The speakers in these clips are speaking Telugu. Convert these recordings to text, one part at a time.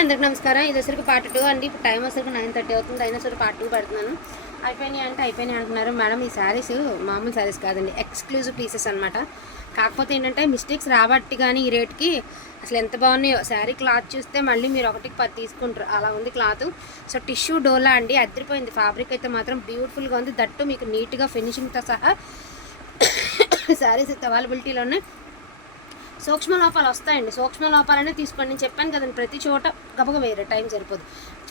అందరికి నమస్కారం. ఇది వచ్చరికి పార్ట్ 2 అండి. ఇప్పుడు టైం వచ్చరికి 9:30 అవుతుంది. అయినా సరే పార్ట్ 2 పెడుతున్నాను. అయిపోయినాయి అంటున్నారు మేడం. ఈ శారీస్ మామూలు శారీస్ కాదండి, ఎక్స్క్లూజివ్ పీసెస్ అనమాట. కాకపోతే ఏంటంటే మిస్టేక్స్ రాబట్టి కానీ ఈ రేట్కి అసలు ఎంత బాగున్నాయో. శారీ క్లాత్ చూస్తే మళ్ళీ మీరు 1కి 10 తీసుకుంటారు, అలా ఉంది క్లాత్. సో టిష్యూ డోలా అండి, అదిరిపోయింది. ఫ్యాబ్రిక్ అయితే మాత్రం బ్యూటిఫుల్గా ఉంది. దట్టు మీకు నీట్గా ఫినిషింగ్తో సహా శారీస్ అయితే అవైలబిలిటీలో ఉన్నాయి. సూక్ష్మ లోపాలు వస్తాయండి, సూక్ష్మ లోపాలనే తీసుకోండి. నేను చెప్పాను కదండి, ప్రతి చోట గబగ వేరే టైం సరిపోదు.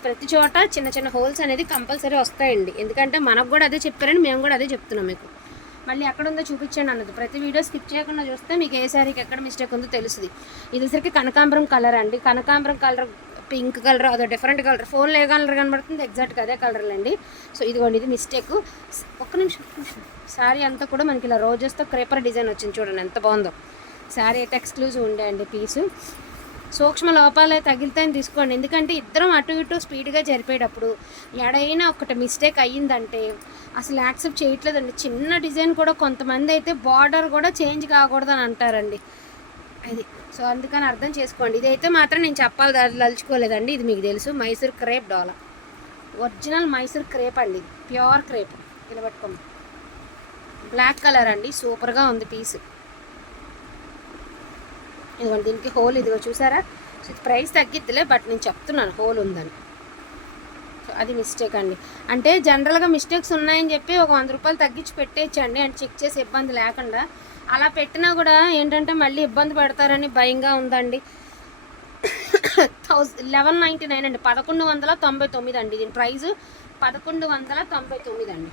ప్రతి చోట చిన్న చిన్న హోల్స్ అనేది కంపల్సరీ వస్తాయండి. ఎందుకంటే మనకు కూడా అదే చెప్పారని మేము కూడా అదే చెప్తున్నాం మీకు. మళ్ళీ ఎక్కడ ఉందో చూపించండి అన్నది. ప్రతి వీడియో స్కిప్ చేయకుండా చూస్తే మీకు ఏ శారీకి ఎక్కడ మిస్టేక్ ఉందో తెలుస్తుంది. ఇది సరికి కనకాంబరం కలర్ అండి. కనకాంబరం కలర్, పింక్ కలర్, అదో డిఫరెంట్ కలర్. ఫోన్లో ఏ కలర్ కనబడుతుంది ఎగ్జాక్ట్గా అదే కలర్లు అండి. సో ఇదిగోండి, ఇది మిస్టేక్. ఒక్క నిమిషం. శారీ అంతా కూడా మనకి ఇలా రోజెస్తో క్రేపర్ డిజైన్ వచ్చింది, చూడండి ఎంత బాగుందో. శారీ అయితే ఎక్స్క్లూజివ్ ఉండే అండి పీసు. సూక్ష్మ లోపాలే తగిలితే తీసుకోండి. ఎందుకంటే ఇద్దరం అటు ఇటు స్పీడ్గా జరిపేటప్పుడు ఎడైనా ఒకటి మిస్టేక్ అయ్యిందంటే అసలు యాక్సెప్ట్ చేయట్లేదండి. చిన్న డిజైన్ కూడా కొంతమంది అయితే బార్డర్ కూడా చేంజ్ కాకూడదని అంటారండి. అది సో అందుకని అర్థం చేసుకోండి. ఇదైతే మాత్రం నేను చెప్పాలి దలుచుకోలేదండి. ఇది మీకు తెలుసు, మైసూర్ క్రేప్ డోలా, ఒరిజినల్ మైసూర్ క్రేప్ అండి. ఇది ప్యూర్ క్రేప్. ఇలా పట్టుకోండి, బ్లాక్ కలర్ అండి, సూపర్గా ఉంది పీసు. ఇదిగోండి, దీనికి హోల్ ఇదిగో చూసారా. సో ఇది ప్రైస్ తగ్గిద్దిలే, బట్ నేను చెప్తున్నాను హోల్ ఉందని. సో అది మిస్టేక్ అండి. అంటే జనరల్గా మిస్టేక్స్ ఉన్నాయని చెప్పి ఒక 100 రూపాయలు తగ్గించి పెట్టేయచ్చండి, అంటే చెక్ చేసి ఇబ్బంది లేకుండా. అలా పెట్టినా కూడా ఏంటంటే మళ్ళీ ఇబ్బంది పెడతారని భయంగా ఉందండి. 1199 అండి, 1199 అండి. దీని ప్రైజు 1199 అండి.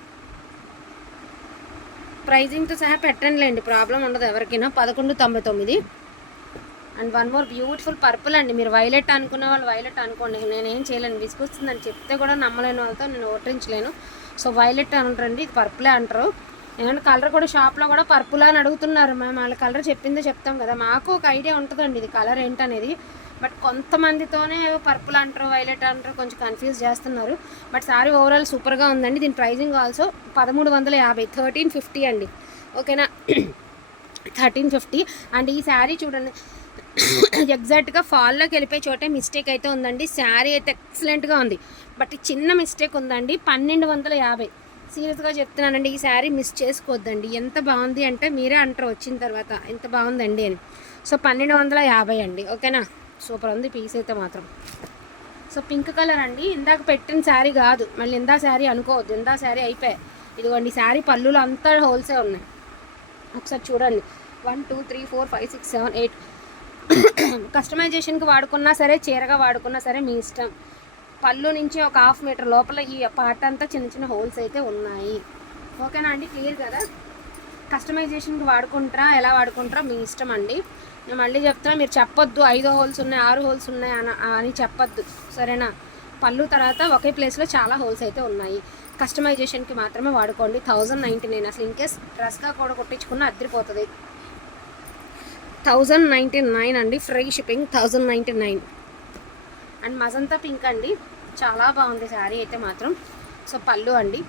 ప్రైజింగ్తో సహా పెట్టండిలేండి, ప్రాబ్లం ఉండదు ఎవరికైనా. 1199. And one more beautiful purple అండి. మీరు వైలెట్ అనుకున్న వాళ్ళు వైలెట్ అనుకోండి, నేనేం చేయలేను. విసుకొస్తుందని చెప్తే కూడా నమ్మలేని వాళ్ళతో నేను ఓటరించలేను. సో వైలెట్ అంటారండి, ఇది పర్పులే అంటారు. ఎందుకంటే కలర్ కూడా షాప్లో కూడా పర్పుల్ అని అడుగుతున్నారు. మేము వాళ్ళ కలర్ చెప్పిందే చెప్తాం కదా, మాకు ఒక ఐడియా ఉంటుందండి ఇది కలర్ ఏంటనేది. బట్ కొంతమందితోనే పర్పుల్ అంటారు, వైలెట్ అంటారు, కొంచెం కన్ఫ్యూజ్ చేస్తున్నారు. బట్ సారీ ఓవరాల్ సూపర్గా ఉందండి. దీని ప్రైజింగ్ ఆల్సో 1350, 1350 అండి. ఓకేనా, 1350. అండ్ ఈ శారీ చూడండి, ఎగ్జాక్ట్గా ఫాల్లోకి వెళ్ళిపోయే చోటే మిస్టేక్ అయితే ఉందండి. శారీ అయితే ఎక్సలెంట్గా ఉంది, బట్ చిన్న మిస్టేక్ ఉందండి. 1250. సీరియస్గా చెప్తున్నానండి, ఈ శారీ మిస్ చేసుకోవద్దండి. ఎంత బాగుంది అంటే మీరే అంటారు వచ్చిన తర్వాత ఎంత బాగుందండి అని. సో 1250 అండి. ఓకేనా, సూపర్ ఉంది పీస్ అయితే మాత్రం. సో పింక్ కలర్ అండి, ఇందాక పెట్టిన శారీ కాదు, మళ్ళీ ఇందా శారీ అనుకోవద్దు. ఇందా శారీ అయిపోయాయి. ఇదిగోండి, శారీ పళ్ళులో అంతా హోల్సే ఉన్నాయి. ఒకసారి చూడండి, 1 2 3 4 5 6 7 8. కస్టమైజేషన్కి వాడుకున్నా సరే, చీరగా వాడుకున్నా సరే మీ ఇష్టం. పళ్ళు నుంచి ఒక 1/2 మీటర్ లోపల ఈ పార్ట్ అంతా చిన్న చిన్న హోల్స్ అయితే ఉన్నాయి. ఓకేనా అండి, క్లియర్ కదా. కస్టమైజేషన్కి వాడుకుంటారా, ఎలా వాడుకుంటారా మీ ఇష్టం అండి. నేను మళ్ళీ చెప్తున్నా, మీరు చెప్పొద్దు 5 హోల్స్ ఉన్నాయి 6 హోల్స్ ఉన్నాయి అని చెప్పొద్దు, సరేనా. పళ్ళు తర్వాత ఒకే ప్లేస్లో చాలా హోల్స్ అయితే ఉన్నాయి. కస్టమైజేషన్కి మాత్రమే వాడుకోండి. 1099. అసలు ఇన్కేస్ డ్రెస్గా కూడా కొట్టించుకున్నా అద్దరిపోతుంది. 1099 అండి, free shipping 1099. And magenta pink అండి, చాలా బాగుంది శారీ అయితే మాత్రం. సో పళ్ళు అండి,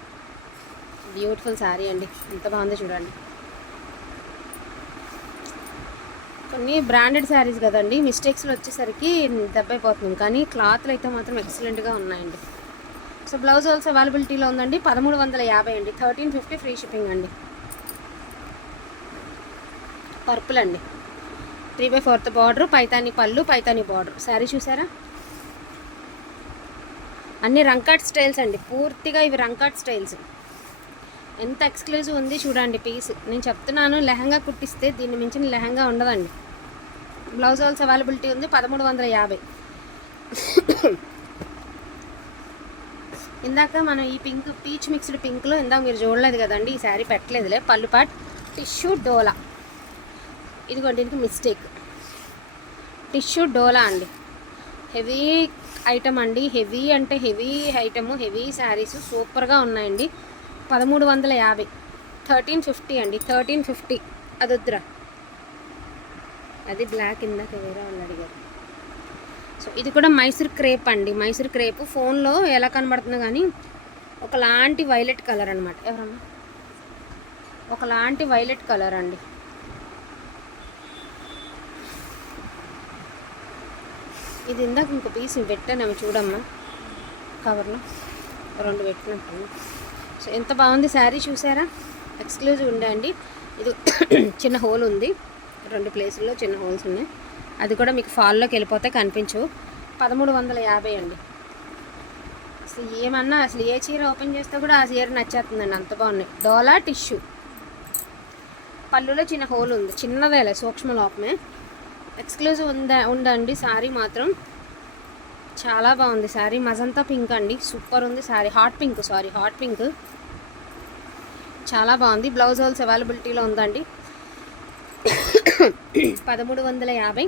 బ్యూటిఫుల్ శారీ అండి, ఎంత బాగుందో చూడండి. కొన్ని బ్రాండెడ్ శారీస్ కదండి, మిస్టేక్స్లో వచ్చేసరికి దెబ్బైపోతుంది, కానీ క్లాత్లు అయితే మాత్రం ఎక్సలెంట్గా ఉన్నాయండి. సో బ్లౌజ్ ఆల్సో అవైలబిలిటీలో ఉందండి. 1350 అండి, 1350 ఫ్రీ షిప్పింగ్ అండి. పర్పుల్ అండి, 3/4 బార్డర్, పైతాని పళ్ళు, పైతాని బార్డర్. శారీ చూసారా, అన్ని రంకాట్ స్టైల్స్ అండి, పూర్తిగా ఇవి రంకాట్ స్టైల్స్. ఎంత ఎక్స్క్లూజివ్ ఉంది చూడండి పీస్. నేను చెప్తున్నాను, లెహంగా కుట్టిస్తే దీన్ని మించిన లెహంగా ఉండదండి. బ్లౌజ్ ఆల్సో అవైలబిలిటీ ఉంది. 1350. ఇందాక మనం ఈ పింక్ పీచ్ మిక్స్డ్ పింక్లో ఇందాక మీరు చూడలేదు కదండి, ఈ శారీ పెట్టలేదులే. పళ్ళు పాట్ టిష్యూ డోలా, ఇదిగోండి దీనికి మిస్టేక్. టిష్యూ డోలా అండి, హెవీ ఐటమ్ అండి. హెవీ అంటే హెవీ ఐటము, హెవీ శారీస్ సూపర్గా ఉన్నాయండి. 1350, 1350 అండి, 1350. అది వద్దురా, అది బ్లాక్, ఇందాక వేరే వాళ్ళు అడిగారు. సో ఇది కూడా మైసూర్ క్రేప్ అండి, మైసూర్ క్రేప్. ఫోన్లో ఎలా కనబడుతుందో కానీ ఒకలాంటి వైలెట్ కలర్ అనమాట. ఎవరమ్మా, ఒకలాంటి వైలెట్ కలర్ అండి. ఇది ఇందాక ఇంకో పీస్ పెట్టాను చూడమ్మా, కవర్లో 2 పెట్టినట్టు. సో ఎంత బాగుంది శారీ చూసారా, ఎక్స్క్లూజివ్ ఉండే అండి. ఇది చిన్న హోల్ ఉంది, 2 ప్లేసుల్లో చిన్న హోల్స్ ఉన్నాయి. అది కూడా మీకు ఫాల్లోకి వెళ్ళిపోతే కనిపించవు. 1350 అండి. అసలు ఏమన్నా అసలు ఏ చీర ఓపెన్ చేస్తే కూడా ఆ చీర నచ్చేస్తుందండి, అంత బాగున్నాయి. డోలా టిష్యూ, పళ్ళులో చిన్న హోల్ ఉంది, చిన్నదేలే, సూక్ష్మ లోపమే. ఎక్స్క్లూజివ్ ఉందండి శారీ మాత్రం. చాలా బాగుంది శారీ. మజంతా పింక్ అండి, సూపర్ ఉంది శారీ. హాట్ పింక్ చాలా బాగుంది. బ్లౌజ్ హోల్స్ అవైలబిలిటీలో ఉందండి. 1350.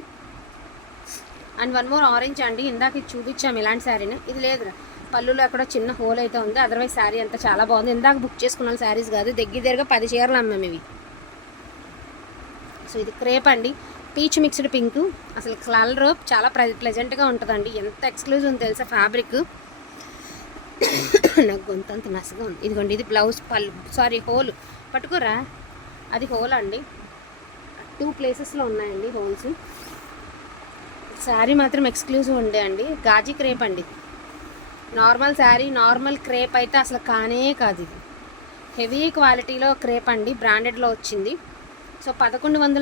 అండ్ 1 మోర్ ఆరెంజ్ అండి, ఇందాక ఇది చూపించాము ఇలాంటి శారీని. ఇది లేదురా, పళ్ళులో అక్కడ చిన్న హోల్ అయితే ఉంది. అదర్వైజ్ శారీ అంతా చాలా బాగుంది. ఇందాక బుక్ చేసుకున్న శారీస్ కాదు, దగ్గరగా 10 చీరలు అమ్మాము ఇవి. సో ఇది క్రేప్ అండి, పీచ్ మిక్స్డ్ పింక్. అసలు కలర్ చాలా ప్లెజెంట్గా ఉంటుందండి. ఎంత ఎక్స్క్లూజివ్ ఉంది తెలుసా ఫ్యాబ్రిక్. నాకు గొంతంత నసగా ఉంది. ఇదిగోండి, ఇది బ్లౌజ్ హోల్ పట్టుకోరా, అది హోల్ అండి. 2 ప్లేసెస్లో ఉన్నాయండి హోల్స్. శారీ మాత్రం ఎక్స్క్లూజివ్ ఉండే అండి. గాజీ క్రేప్ అండి. నార్మల్ శారీ, నార్మల్ క్రేప్ అయితే అసలు కానే కాదు. ఇది హెవీ క్వాలిటీలో క్రేప్ అండి, బ్రాండెడ్లో వచ్చింది. సో 1350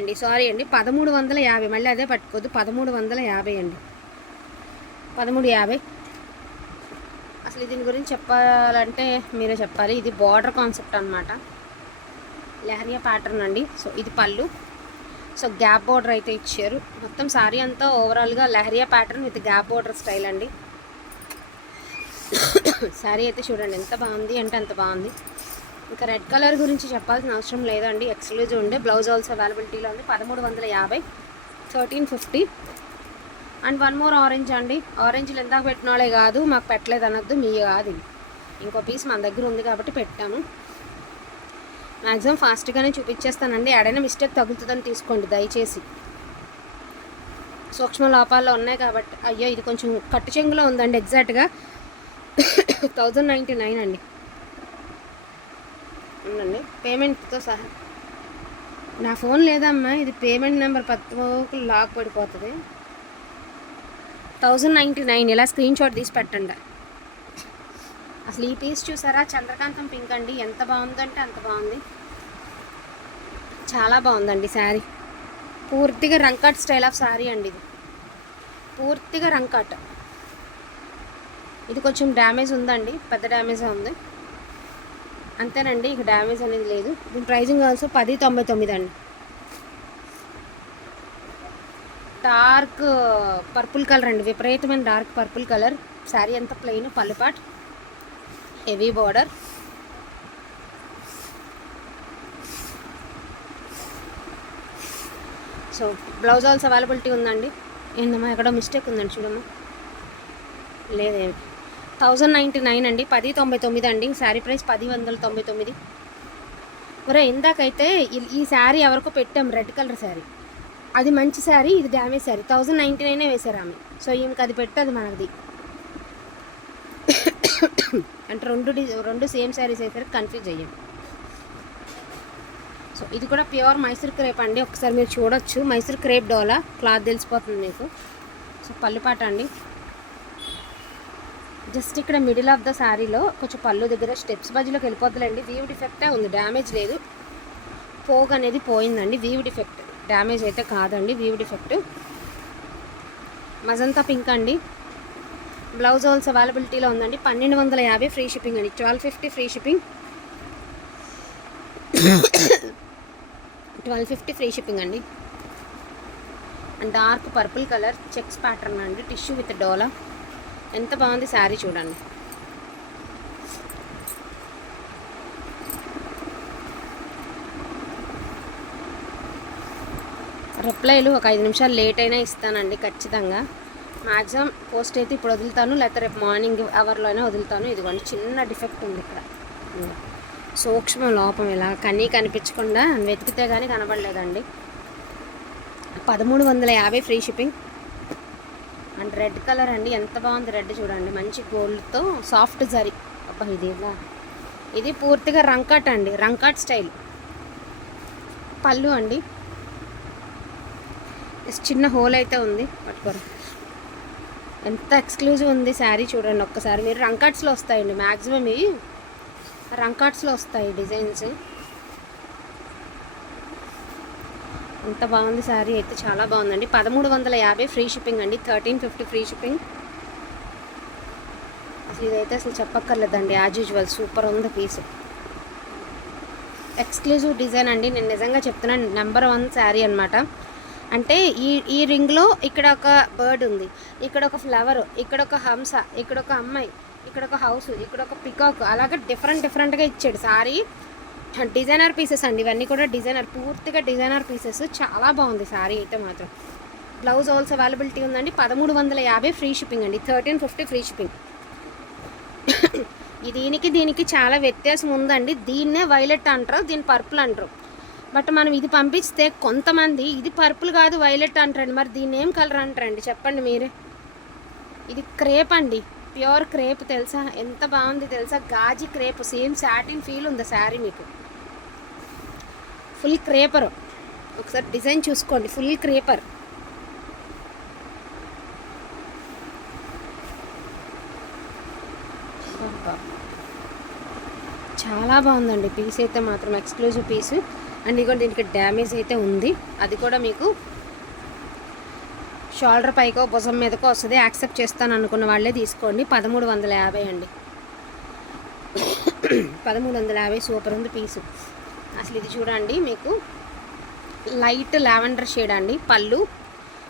అండి. సారీ అండి, 1350. మళ్ళీ అదే పట్టుకోద్దు, 1350 అండి. 1350. అసలు దీని గురించి చెప్పాలంటే మీరే చెప్పాలి. ఇది బార్డర్ కాన్సెప్ట్ అనమాట, లెహరియా ప్యాటర్న్ అండి. సో ఇది పళ్ళు. సో గ్యాప్ బార్డర్ అయితే ఇచ్చారు. మొత్తం శారీ అంతా ఓవరాల్గా lehariya pattern with gap border style అండి. శారీ అయితే చూడండి ఎంత బాగుంది అంటే అంత బాగుంది. ఇంకా రెడ్ కలర్ గురించి చెప్పాల్సిన అవసరం లేదండి, ఎక్స్క్లూజివ్ ఉండే. బ్లౌజ్ ఆల్సో అవైలబిలిటీలో ఉంది. 1350, 1350. అండ్ 1 మోర్ ఆరెంజ్ అండి. ఆరెంజ్లు ఎందాక పెట్టిన వాళ్ళే కాదు, మాకు పెట్టలేదు అనొద్దు, మీ కాదు. ఇంకో పీస్ మన దగ్గర ఉంది కాబట్టి పెట్టాము. మ్యాక్సిమం ఫాస్ట్గానే చూపించేస్తానండి, ఎడైనా మిస్టేక్ తగులుతుందని తీసుకోండి దయచేసి. సూక్ష్మ లోపాల్లో ఉన్నాయి కాబట్టి. అయ్యో ఇది కొంచెం కట్టు చెంగులో ఉందండి. ఎగ్జాక్ట్గా 1099 అండి. ఉందండి పేమెంట్తో సహా. నా ఫోన్ లేదమ్మా, ఇది పేమెంట్ నెంబర్ 10 లాక్ పడిపోతుంది. 1099 ఇలా స్క్రీన్ షాట్ తీసి పెట్టండి. అసలు ఈ పీస్ చూసారా, చంద్రకాంతం పింక్ అండి. ఎంత బాగుందంటే అంత బాగుంది, చాలా బాగుందండి శారీ. పూర్తిగా రంకాట్ స్టైల్ ఆఫ్ శారీ అండి. ఇది పూర్తిగా రంకాట్. ఇది కొంచెం డ్యామేజ్ ఉందండి, పెద్ద డ్యామేజే ఉంది అంతేనండి, ఇక డ్యామేజ్ అనేది లేదు. దీని ప్రైజింగ్ ఆల్సో 1099 అండి. డార్క్ పర్పుల్ కలర్ అండి, విపరీతమైన డార్క్ పర్పుల్ కలర్. శారీ అంతా ప్లెయిన్, పల్లుపాట్, heavy border. So blouse also availability ఉందండి. ఏందమ్మా ఎక్కడో మిస్టేక్ ఉందండి చూడమ్మా, లేదేమి. 1099 అండి, 1099 అండి. శారీ ప్రైస్ 1099. ఒరే ఇందాకైతే ఈ శారీ ఎవరికో పెట్టాం, రెడ్ కలర్ శారీ. అది మంచి శారీ, ఇది డ్యామేజ్ శారీ. 1099 వేసారు ఆమె. సో ఈమెకి అది పెట్టదు మనది. అంటే రెండు సేమ్ శారీస్ వేసారు, కన్ఫ్యూజ్ అయ్యాం. సో ఇది కూడా ప్యూర్ మైసూర్ క్రేప్ అండి. ఒకసారి మీరు చూడొచ్చు, మైసూర్ క్రేప్ డోలా క్లాత్ తెలిసిపోతుంది మీకు. సో పళ్ళుపాట అండి. జస్ట్ ఇక్కడ మిడిల్ ఆఫ్ ద శారీలో కొంచెం పళ్ళు దగ్గర స్టెప్స్ బాజీలోకి వెళ్ళిపోతుందండి. వీవ్ డిఫెక్టే ఉంది, డ్యామేజ్ లేదు. పోగ్ అనేది పోయిందండి, వీవ్ డిఫెక్ట్, డ్యామేజ్ అయితే కాదండి, వీవ్ డిఫెక్ట్. మజంతా పింక్ అండి. బ్లౌజ్ ఆల్సో అవైలబిలిటీలో ఉందండి. 1250 ఫ్రీ షిప్పింగ్ అండి. 1250 ఫ్రీ షిప్పింగ్. 1250 ఫ్రీ షిప్పింగ్ అండి. And dark purple colour checks pattern అండి, టిష్యూ విత్ డోలా. ఎంత బాగుంది శారీ చూడండి. రిప్లైలు ఒక 5 నిమిషాలు లేట్ అయినా ఇస్తానండి ఖచ్చితంగా. మ్యాక్సిమం పోస్ట్ అయితే ఇప్పుడు వదులుతాను, లేకపోతే రేపు మార్నింగ్ అవర్లో అయినా వదులుతాను. ఇదిగోండి చిన్న డిఫెక్ట్ ఉంది ఇక్కడ, సూక్ష్మ లోపం. ఇలా కనిపించకుండా వెతికితే కానీ కనబడలేదండి. 1350 free shipping. And red colour అండి, ఎంత బాగుంది రెడ్ చూడండి, మంచి గోల్డ్తో సాఫ్ట్ జరీ. అబ్బా ఇది పూర్తిగా రంకాట్ అండి, రంకాట్ స్టైల్. పళ్ళు అండి, చిన్న హోల్ అయితే ఉంది, పట్టుకోరు. ఎంత ఎక్స్క్లూజివ్ ఉంది శారీ చూడండి ఒక్కసారి మీరు. రంకాట్స్లో వస్తాయండి మ్యాక్సిమం, ఇవి రంకాట్స్లో వస్తాయి డిజైన్స్. ఎంత బాగుంది శారీ అయితే, చాలా బాగుందండి. 1350 ఫ్రీ షిప్పింగ్ అండి, 1350 ఫ్రీ షిప్పింగ్. అసలు ఇదైతే అసలు చెప్పక్కర్లేదండి, యాజ్ యూజువల్ సూపర్ ఉంది పీస్. ఎక్స్క్లూజివ్ డిజైన్ అండి, నేను నిజంగా చెప్తున్నాను, నెంబర్ 1 శారీ అనమాట. అంటే ఈ రింగ్లో ఇక్కడ ఒక బర్డ్ ఉంది, ఇక్కడ ఒక ఫ్లవర్, ఇక్కడ ఒక హంస, ఇక్కడ ఒక అమ్మాయి, ఇక్కడ ఒక హౌస్, ఇక్కడ ఒక పికాక్, అలాగే డిఫరెంట్గా ఇచ్చాడు శారీ. డిజైనర్ పీసెస్ అండి ఇవన్నీ కూడా, డిజైనర్, పూర్తిగా డిజైనర్ పీసెస్. చాలా బాగుంది శారీ అయితే మాత్రం. బ్లౌజ్ ఆల్సో అవైలబిలిటీ ఉందండి. 1350 ఫ్రీ షిప్పింగ్ అండి, 1350 ఫ్రీ షిప్పింగ్. దీనికి చాలా వ్యత్యాసం ఉందండి. దీన్నే వైలెట్ అంటారు, దీన్ని పర్పుల్ అంటారు. బట్ మనం ఇది పంపిస్తే కొంతమంది ఇది పర్పుల్ కాదు వైలెట్ అంటారండి, మరి దీన్ని ఏం కలర్ అంటారండి చెప్పండి మీరే. ఇది క్రేప్ అండి, ప్యూర్ క్రేప్. తెలుసా ఎంత బాగుంది తెలుసా, Gaji crepe, same satin feel ఉంది శారీ మీకు. ఫుల్ క్రేపర్, ఒకసారి డిజైన్ చూసుకోండి, ఫుల్ క్రేపర్. చాలా బాగుందండి పీస్ అయితే మాత్రం, ఎక్స్క్లూజివ్ పీస్. అండ్ ఇదిగో దీనికి డ్యామేజ్ అయితే ఉంది, అది కూడా మీకు షోల్డర్ పైకో భుజం మీదకో వస్తుంది. యాక్సెప్ట్ చేస్తాను అనుకున్న వాళ్ళే తీసుకోండి. 1350 అండి, 1350. సూపర్ ఉంది పీసు. అసలు ఇది చూడండి మీకు లైట్ లావెండర్ షేడ్ అండి పళ్ళు.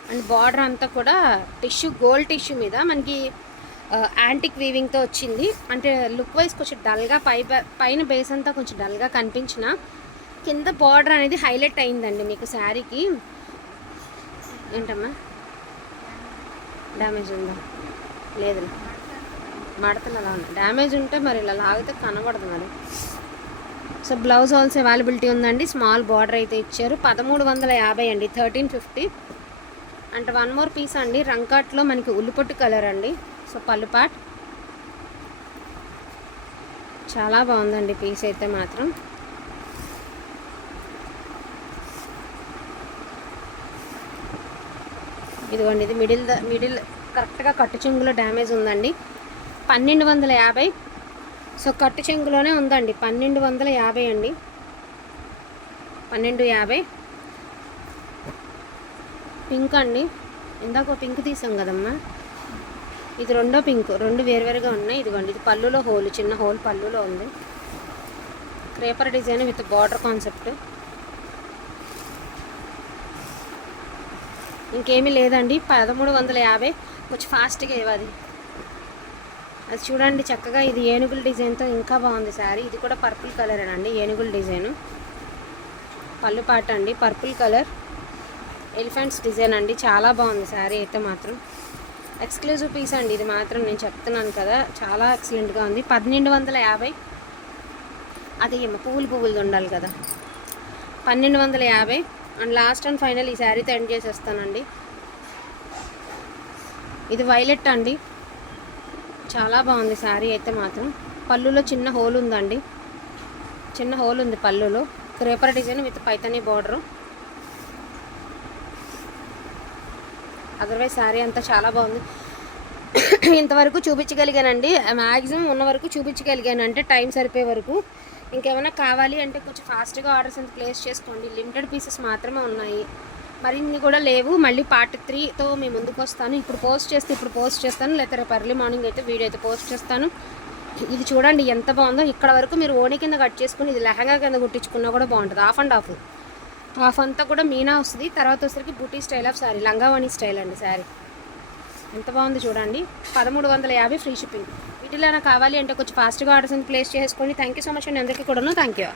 అండ్ బార్డర్ అంతా కూడా టిష్యూ, గోల్డ్ టిష్యూ మీద మనకి యాంటిక్ వీవింగ్తో వచ్చింది. అంటే లుక్ వైజ్ కొంచెం డల్గా, పైన బేస్ అంతా కొంచెం డల్గా కనిపించిన కింద బార్డర్ అనేది హైలైట్ అయిందండి మీకు శారీకి. ఏంటమ్మా డ్యామేజ్ ఉందా? లేదు, మడతలు అలా ఉన్నాయి. డ్యామేజ్ ఉంటే మరి ఇలా లాగితే కనబడదు మరి. సో బ్లౌజ్ ఆల్సో అవైలబిలిటీ ఉందండి, స్మాల్ బార్డర్ అయితే ఇచ్చారు. 1350 అండి, 1350. అంటే 1 మోర్ పీస్ అండి, రంకాట్లో మనకి ఉల్లిపొట్టు కలర్ అండి. సో పళ్ళు పాట్ చాలా బాగుందండి పీస్ అయితే మాత్రం. ఇదిగోండి, ఇది మిడిల్ కరెక్ట్గా కట్టు చెంగులో డ్యామేజ్ ఉందండి. 1250. సో కట్టు చెంగులోనే ఉందండి, 1250 అండి, 1250. పింక్ అండి, ఇందాక పింక్ తీసాం కదమ్మా, ఇది రెండో పింక్, రెండు వేరువేరుగా ఉన్నాయి. ఇదిగోండి, ఇది పళ్ళులో హోల్, చిన్న హోల్ పళ్ళులో ఉంది. Creeper design with border concept. ఇంకేమీ లేదండి, 1350. కొంచెం ఫాస్ట్గా ఇవ్వాలి. అది చూడండి చక్కగా, ఇది ఏనుగుల డిజైన్తో ఇంకా బాగుంది శారీ. ఇది కూడా పర్పుల్ కలర్ అండి, ఏనుగుల డిజైను. పళ్ళు పాట అండి, పర్పుల్ కలర్ ఎలిఫెంట్స్ డిజైన్ అండి. చాలా బాగుంది శారీ అయితే మాత్రం. ఎక్స్క్లూజివ్ పీస్ అండి ఇది మాత్రం, నేను చెప్తున్నాను కదా, చాలా ఎక్సలెంట్గా ఉంది. 1250. అది పువ్వులు ఉండాలి కదా, 1250. అండ్ లాస్ట్ అండ్ ఫైనల్ ఈ శారీతో ఎండ్ చేసేస్తానండి. ఇది వైలెట్ అండి, చాలా బాగుంది శారీ అయితే మాత్రం. పళ్ళులో చిన్న హోల్ ఉందండి, చిన్న హోల్ ఉంది పళ్ళులో. Creeper design with Paithani border. Otherwise sari అంతా చాలా బాగుంది. ఇంతవరకు చూపించగలిగానండి, మ్యాక్సిమం ఉన్న వరకు చూపించగలిగాను, అంటే టైం సరిపోయే వరకు. ఇంకేమైనా కావాలి అంటే కొంచెం ఫాస్ట్గా ఆర్డర్స్ అంతా ప్లేస్ చేసుకోండి. లిమిటెడ్ పీసెస్ మాత్రమే ఉన్నాయి, మరిన్ని కూడా లేవు. మళ్ళీ పార్ట్ 3తో మీ ముందుకు వస్తాను. ఇప్పుడు పోస్ట్ చేస్తాను, లేకపోతే రేపు ఎర్లీ మార్నింగ్ అయితే వీడియో అయితే పోస్ట్ చేస్తాను. ఇది చూడండి ఎంత బాగుందో. ఇక్కడ వరకు మీరు ఓణి కింద కట్ చేసుకుని ఇది లెహంగా కింద కుట్టించుకున్నా కూడా బాగుంటుంది. హాఫ్ అండ్ హాఫ్ అంతా కూడా మీనా వస్తుంది. తర్వాత వచ్చేసరికి బూటీ స్టైల్ ఆఫ్ శారీ, లంగావాణి స్టైల్ అండి శారీ. ఎంత బాగుంది చూడండి. 1350 ఫ్రీ షిప్పింగ్. వీటిలో కావాలి అంటే కొంచెం ఫాస్ట్గా ఆర్డర్స్ ప్లేస్ చేసుకోండి. థ్యాంక్ యూ సో మచ్ అండి అందరికీ కూడాను. Thank you.